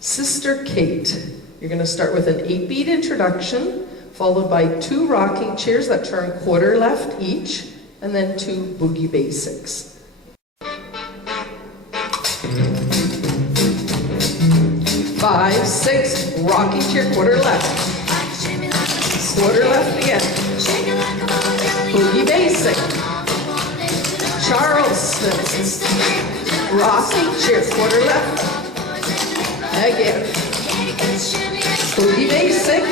Sister Kate. You're going to start with an 8-beat introduction, followed by 2 rocking chairs that turn quarter left each, and then 2 boogie basics. 5, 6, rocking chair, quarter left. Quarter left again. Boogie basic. Charleston. Rocking chair, quarter left. Again. Boogie basic.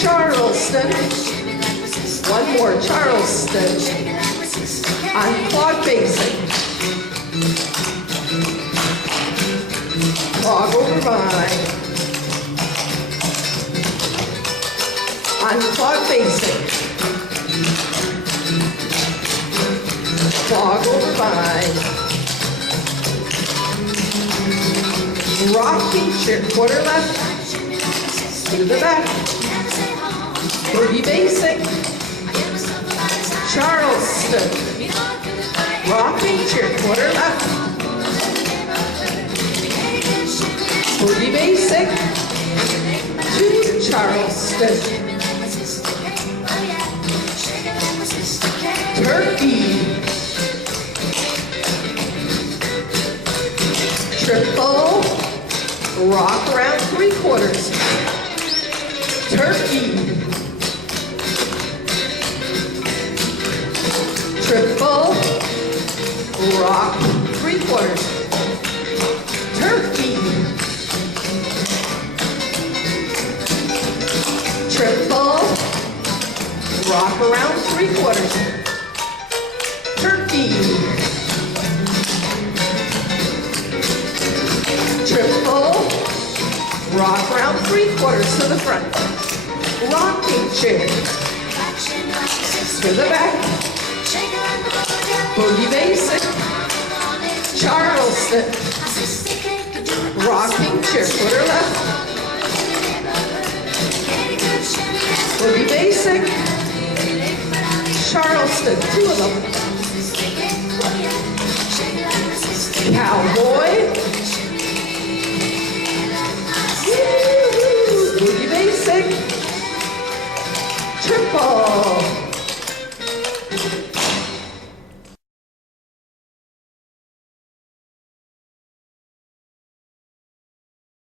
Charleston. One more, Charleston. Unclog basic. Clog over vine. Unclog basic. Clog over vine. Rocking chair, quarter left. To the back. Boogie basic. Charleston. Rocking chair, quarter left. Boogie basic. 2 Charleston. Turkey. Triple. Rock around 3/4. Turkey. Triple. Rock 3/4. Turkey. Triple. Rock around 3/4. Turkey. Triple. Rock around 3/4 to the front. Rocking chair. To the back. Boogie basic. Charleston. Rocking chair, quarter left. Boogie basic. Charleston, 2 of them. Cowboy. Boogie basic. Triple.